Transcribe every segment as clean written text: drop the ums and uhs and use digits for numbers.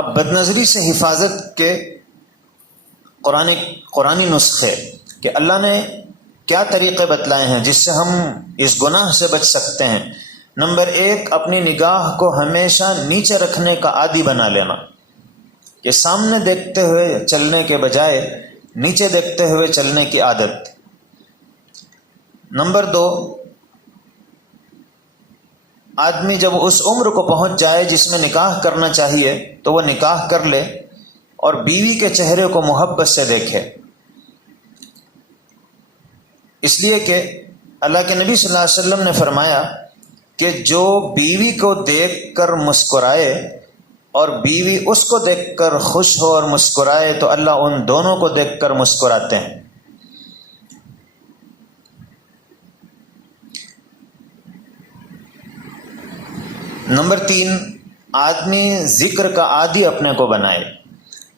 اب بد نظری سے حفاظت کے قرآنی نسخے کہ اللہ نے کیا طریقے بتلائے ہیں جس سے ہم اس گناہ سے بچ سکتے ہیں۔ نمبر 1، اپنی نگاہ کو ہمیشہ نیچے رکھنے کا عادی بنا لینا، کہ سامنے دیکھتے ہوئے چلنے کے بجائے نیچے دیکھتے ہوئے چلنے کی عادت۔ نمبر 2، آدمی جب اس عمر کو پہنچ جائے جس میں نکاح کرنا چاہیے تو وہ نکاح کر لے اور بیوی کے چہرے کو محبت سے دیکھے، اس لیے کہ اللہ کے نبی صلی اللہ علیہ وسلم نے فرمایا کہ جو بیوی کو دیکھ کر مسکرائے اور بیوی اس کو دیکھ کر خوش ہو اور مسکرائے تو اللہ ان دونوں کو دیکھ کر مسکراتے ہیں۔ نمبر 3، آدمی ذکر کا عادی اپنے کو بنائے۔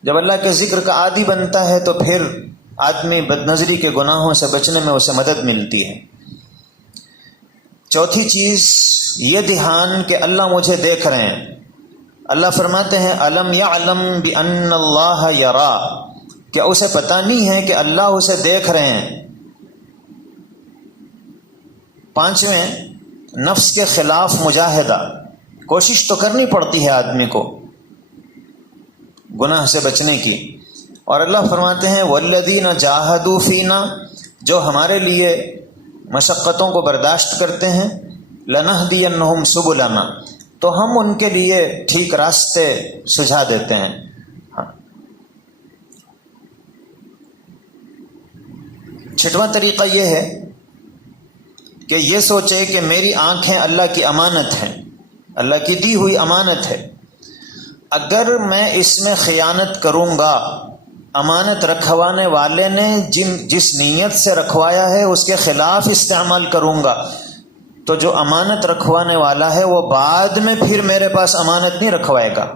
جب اللہ کے ذکر کا عادی بنتا ہے تو پھر آدمی بد نظری کے گناہوں سے بچنے میں اسے مدد ملتی ہے۔ چوتھی چیز یہ دھیان کہ اللہ مجھے دیکھ رہے ہیں۔ اللہ فرماتے ہیں الم یعلم بان اللہ یرا، کیا اسے پتہ نہیں ہے کہ اللہ اسے دیکھ رہے ہیں۔ 5، نفس کے خلاف مجاہدہ، کوشش تو کرنی پڑتی ہے آدمی کو گناہ سے بچنے کی، اور اللہ فرماتے ہیں والذین جاہدوا فینا، جو ہمارے لیے مشقتوں کو برداشت کرتے ہیں، لنہدینہم سبلنا، تو ہم ان کے لیے ٹھیک راستے سجھا دیتے ہیں۔ چھٹواں طریقہ یہ ہے کہ یہ سوچے کہ میری آنکھیں اللہ کی امانت ہیں، اللہ کی دی ہوئی امانت ہے، اگر میں اس میں خیانت کروں گا، امانت رکھوانے والے نے جس نیت سے رکھوایا ہے اس کے خلاف استعمال کروں گا تو جو امانت رکھوانے والا ہے وہ بعد میں پھر میرے پاس امانت نہیں رکھوائے گا۔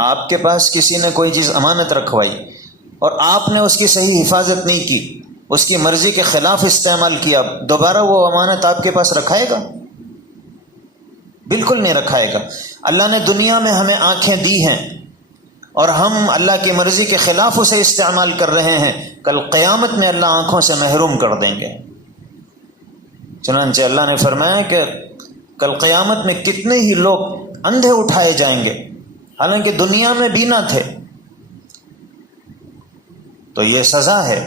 آپ کے پاس کسی نے کوئی چیز امانت رکھوائی اور آپ نے اس کی صحیح حفاظت نہیں کی، اس کی مرضی کے خلاف استعمال کیا، دوبارہ وہ امانت آپ کے پاس رکھائے گا؟ بالکل نہیں رکھائے گا۔ اللہ نے دنیا میں ہمیں آنکھیں دی ہیں اور ہم اللہ کی مرضی کے خلاف اسے استعمال کر رہے ہیں، کل قیامت میں اللہ آنکھوں سے محروم کر دیں گے۔ چنانچہ اللہ نے فرمایا کہ کل قیامت میں کتنے ہی لوگ اندھے اٹھائے جائیں گے حالانکہ دنیا میں بینا تھے، تو یہ سزا ہے۔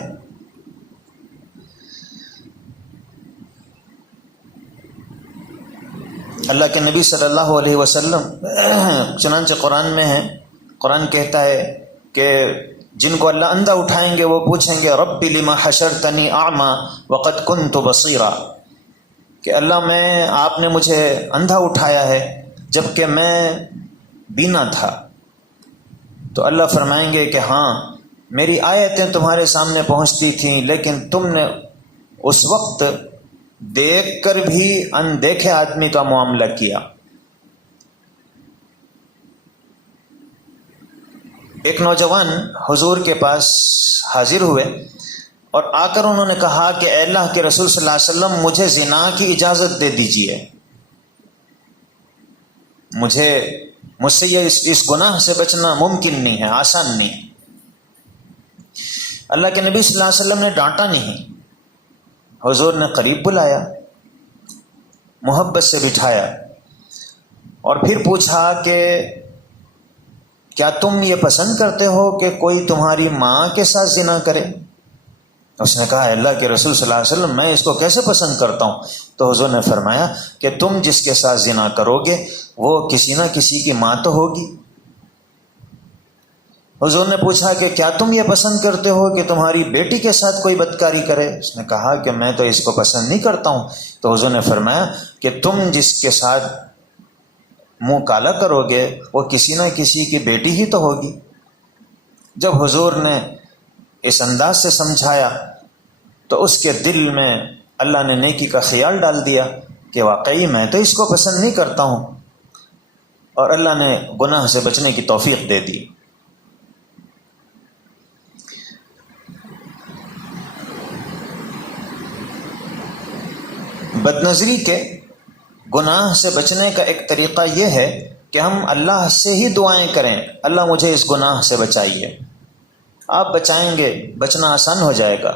اللہ کے نبی صلی اللہ علیہ وسلم چنانچہ قرآن میں ہے، قرآن کہتا ہے کہ جن کو اللہ اندھا اٹھائیں گے وہ پوچھیں گے رب لما حشرتنی اعمی وقد کنت بصیرا، کہ اللہ آپ نے مجھے اندھا اٹھایا ہے جبکہ میں بینا تھا۔ تو اللہ فرمائیں گے کہ ہاں میری آیتیں تمہارے سامنے پہنچتی تھیں لیکن تم نے اس وقت دیکھ کر بھی اندیکھے آدمی کا معاملہ کیا۔ ایک نوجوان حضور کے پاس حاضر ہوئے اور آ کر انہوں نے کہا کہ اے اللہ کے رسول صلی اللہ علیہ وسلم مجھے زنا کی اجازت دے دیجیے، مجھ سے یہ اس گناہ سے بچنا ممکن نہیں ہے، آسان نہیں۔ اللہ کے نبی صلی اللہ علیہ وسلم نے ڈانٹا نہیں، حضور نے قریب بلایا، محبت سے بٹھایا اور پھر پوچھا کہ کیا تم یہ پسند کرتے ہو کہ کوئی تمہاری ماں کے ساتھ زنا کرے؟ اس نے کہا اللہ کے رسول صلی اللہ علیہ وسلم میں اس کو کیسے پسند کرتا ہوں؟ تو حضور نے فرمایا کہ تم جس کے ساتھ زنا کرو گے وہ کسی نہ کسی کی ماں تو ہوگی۔ حضور نے پوچھا کہ کیا تم یہ پسند کرتے ہو کہ تمہاری بیٹی کے ساتھ کوئی بدکاری کرے؟ اس نے کہا کہ میں تو اس کو پسند نہیں کرتا ہوں۔ تو حضور نے فرمایا کہ تم جس کے ساتھ منہ کالا کرو گے وہ کسی نہ کسی کی بیٹی ہی تو ہوگی۔ جب حضور نے اس انداز سے سمجھایا تو اس کے دل میں اللہ نے نیکی کا خیال ڈال دیا کہ واقعی میں تو اس کو پسند نہیں کرتا ہوں، اور اللہ نے گناہ سے بچنے کی توفیق دے دی۔ بد نظری کے گناہ سے بچنے کا ایک طریقہ یہ ہے کہ ہم اللہ سے ہی دعائیں کریں، اللہ مجھے اس گناہ سے بچائیے. آپ بچائیں گے، بچنا آسان ہو جائے گا.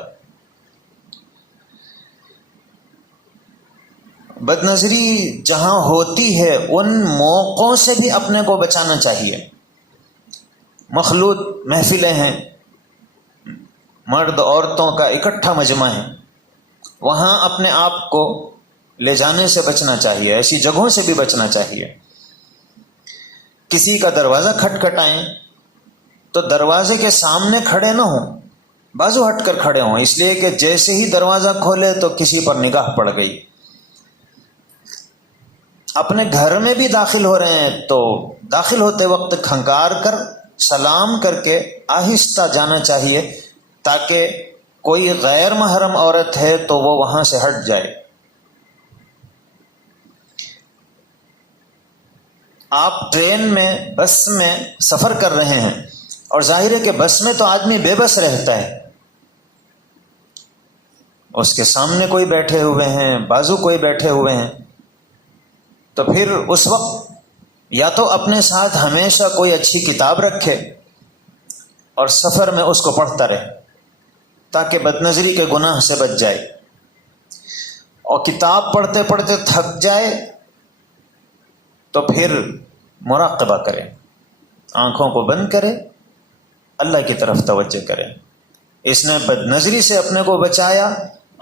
بد نظری جہاں ہوتی ہے ان موقعوں سے بھی اپنے کو بچانا چاہیے. مخلوط محفلیں ہیں، مرد عورتوں کا اکٹھا مجمع ہے، وہاں اپنے آپ کو لے جانے سے بچنا چاہیے، ایسی جگہوں سے بھی بچنا چاہیے. کسی کا دروازہ کھٹکھٹائیں تو دروازے کے سامنے کھڑے نہ ہوں، بازو ہٹ کر کھڑے ہوں، اس لیے کہ جیسے ہی دروازہ کھولے تو کسی پر نگاہ پڑ گئی. اپنے گھر میں بھی داخل ہو رہے ہیں تو داخل ہوتے وقت کھنکار کر سلام کر کے آہستہ جانا چاہیے، تاکہ کوئی غیر محرم عورت ہے تو وہ وہاں سے ہٹ جائے. آپ ٹرین میں، بس میں سفر کر رہے ہیں اور ظاہر ہے کہ بس میں تو آدمی بے بس رہتا ہے، اس کے سامنے کوئی بیٹھے ہوئے ہیں، بازو کوئی بیٹھے ہوئے ہیں، تو پھر اس وقت یا تو اپنے ساتھ ہمیشہ کوئی اچھی کتاب رکھے اور سفر میں اس کو پڑھتا رہے تاکہ بد نظری کے گناہ سے بچ جائے. اور کتاب پڑھتے پڑھتے تھک جائے تو پھر مراقبہ کرے، آنکھوں کو بند کرے، اللہ کی طرف توجہ کرے. اس نے بد نظری سے اپنے کو بچایا،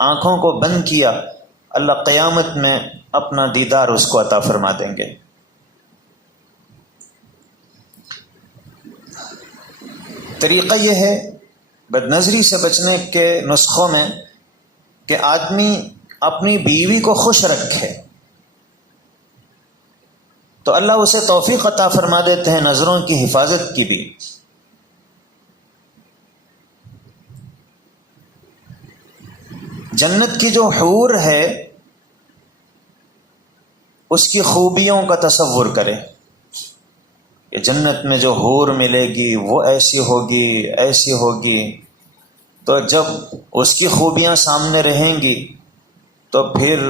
آنکھوں کو بند کیا، اللہ قیامت میں اپنا دیدار اس کو عطا فرما دیں گے. طریقہ یہ ہے بد نظری سے بچنے کے نسخوں میں کہ آدمی اپنی بیوی کو خوش رکھے تو اللہ اسے توفیق عطا فرما دیتے ہیں نظروں کی حفاظت کی بھی. جنت کی جو حور ہے اس کی خوبیوں کا تصور کرے کہ جنت میں جو حور ملے گی وہ ایسی ہوگی ایسی ہوگی، تو جب اس کی خوبیاں سامنے رہیں گی تو پھر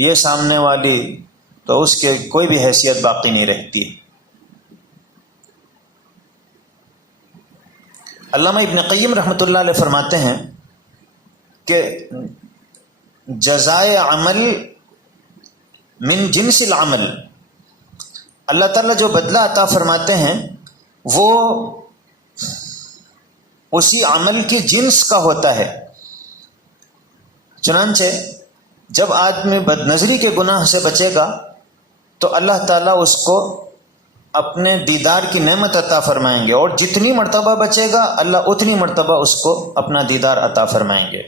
یہ سامنے والی تو اس کے کوئی بھی حیثیت باقی نہیں رہتی. علامہ ابن قیم رحمۃ اللہ علیہ فرماتے ہیں کہ جزائے عمل من جنس العمل، اللہ تعالیٰ جو بدلہ عطا فرماتے ہیں وہ اسی عمل کی جنس کا ہوتا ہے. چنانچہ جب آدمی بد نظری کے گناہ سے بچے گا تو اللہ تعالیٰ اس کو اپنے دیدار کی نعمت عطا فرمائیں گے، اور جتنی مرتبہ بچے گا اللہ اتنی مرتبہ اس کو اپنا دیدار عطا فرمائیں گے.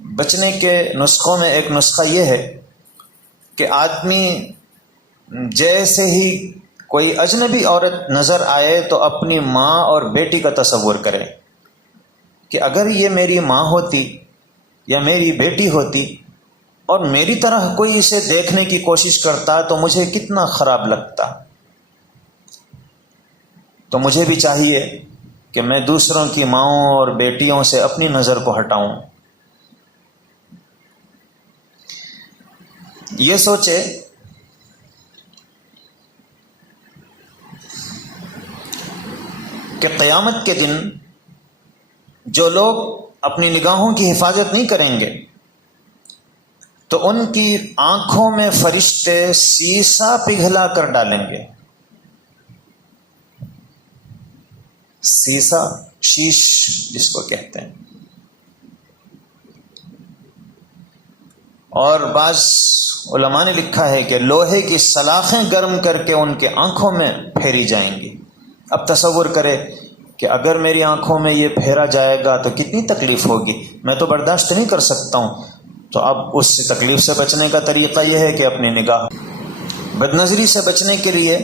بچنے کے نسخوں میں ایک نسخہ یہ ہے کہ آدمی جیسے ہی کوئی اجنبی عورت نظر آئے تو اپنی ماں اور بیٹی کا تصور کرے کہ اگر یہ میری ماں ہوتی یا میری بیٹی ہوتی اور میری طرح کوئی اسے دیکھنے کی کوشش کرتا تو مجھے کتنا خراب لگتا. تو مجھے بھی چاہیے کہ میں دوسروں کی ماؤں اور بیٹیوں سے اپنی نظر کو ہٹاؤں. یہ سوچے کہ قیامت کے دن جو لوگ اپنی نگاہوں کی حفاظت نہیں کریں گے تو ان کی آنکھوں میں فرشتے سیسا پگھلا کر ڈالیں گے. سیسا، شیش جس کو کہتے ہیں. اور بعض علماء نے لکھا ہے کہ لوہے کی سلاخیں گرم کر کے ان کے آنکھوں میں پھیری جائیں گی. اب تصور کرے کہ اگر میری آنکھوں میں یہ پھیرا جائے گا تو کتنی تکلیف ہوگی، میں تو برداشت نہیں کر سکتا ہوں. تو اب اس تکلیف سے بچنے کا طریقہ یہ ہے کہ اپنی نگاہ، بد نظری سے بچنے کے لیے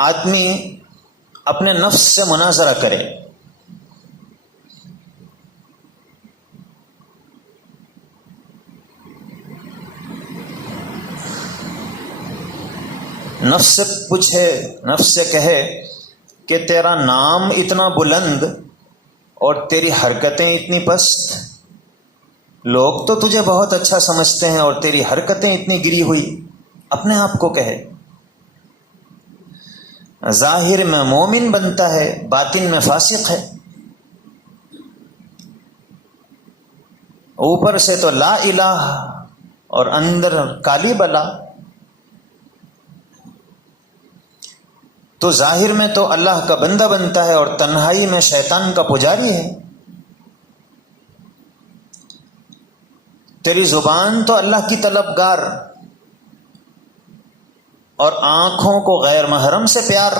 آدمی اپنے نفس سے مناظرہ کرے. نفس سے پوچھے، نفس سے کہے کہ تیرا نام اتنا بلند اور تیری حرکتیں اتنی پست، لوگ تو تجھے بہت اچھا سمجھتے ہیں اور تیری حرکتیں اتنی گری ہوئی، اپنے آپ کو کہے۔ ظاہر میں مومن بنتا ہے، باطن میں فاسق ہے۔ اوپر سے تو لا الہ اور اندر کالی بلا۔ تو ظاہر میں تو اللہ کا بندہ بنتا ہے اور تنہائی میں شیطان کا پجاری ہے۔ تیری زبان تو اللہ کی طلبگار اور آنکھوں کو غیر محرم سے پیار۔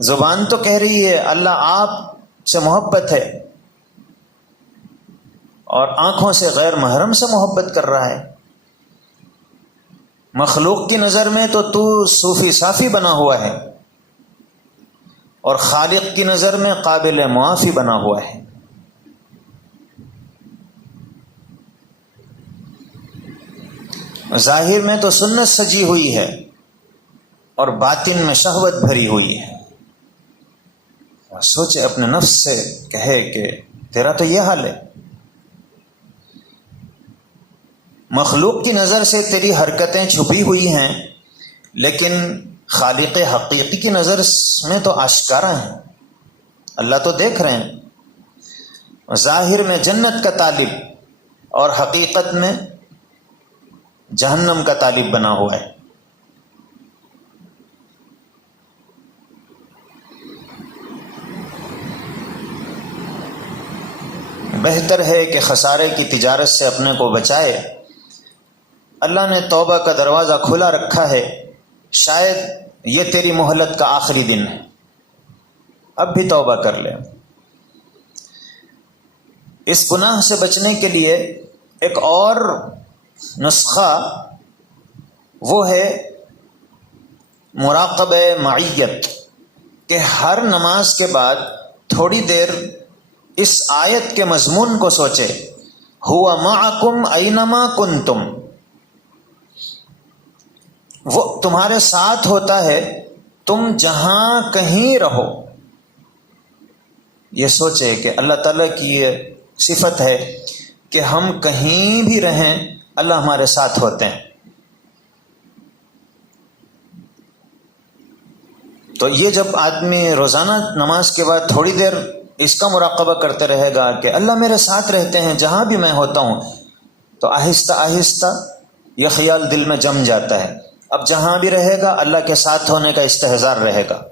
زبان تو کہہ رہی ہے اللہ آپ سے محبت ہے، اور آنکھوں سے غیر محرم سے محبت کر رہا ہے۔ مخلوق کی نظر میں تو تو صوفی صافی بنا ہوا ہے، اور خالق کی نظر میں قابل معافی بنا ہوا ہے۔ ظاہر میں تو سنت سجی ہوئی ہے اور باطن میں شہوت بھری ہوئی ہے۔ سوچے اپنے نفس سے، کہے کہ تیرا تو یہ حال ہے۔ مخلوق کی نظر سے تیری حرکتیں چھپی ہوئی ہیں، لیکن خالق حقیقی کی نظر میں تو آشکارا ہیں، اللہ تو دیکھ رہے ہیں۔ ظاہر میں جنت کا طالب اور حقیقت میں جہنم کا طالب بنا ہوا ہے۔ بہتر ہے کہ خسارے کی تجارت سے اپنے کو بچائے۔ اللہ نے توبہ کا دروازہ کھلا رکھا ہے، شاید یہ تیری مہلت کا آخری دن ہے، اب بھی توبہ کر لے۔ اس گناہ سے بچنے کے لیے ایک اور نسخہ وہ ہے مراقبہ معیت، کہ ہر نماز کے بعد تھوڑی دیر اس آیت کے مضمون کو سوچے، ہوا معکم اینما کنتم، وہ تمہارے ساتھ ہوتا ہے تم جہاں کہیں رہو۔ یہ سوچے کہ اللہ تعالیٰ کی یہ صفت ہے کہ ہم کہیں بھی رہیں اللہ ہمارے ساتھ ہوتے ہیں۔ تو یہ جب آدمی روزانہ نماز کے بعد تھوڑی دیر اس کا مراقبہ کرتے رہے گا کہ اللہ میرے ساتھ رہتے ہیں جہاں بھی میں ہوتا ہوں، تو آہستہ آہستہ یہ خیال دل میں جم جاتا ہے، اب جہاں بھی رہے گا اللہ کے ساتھ ہونے کا استحضار رہے گا۔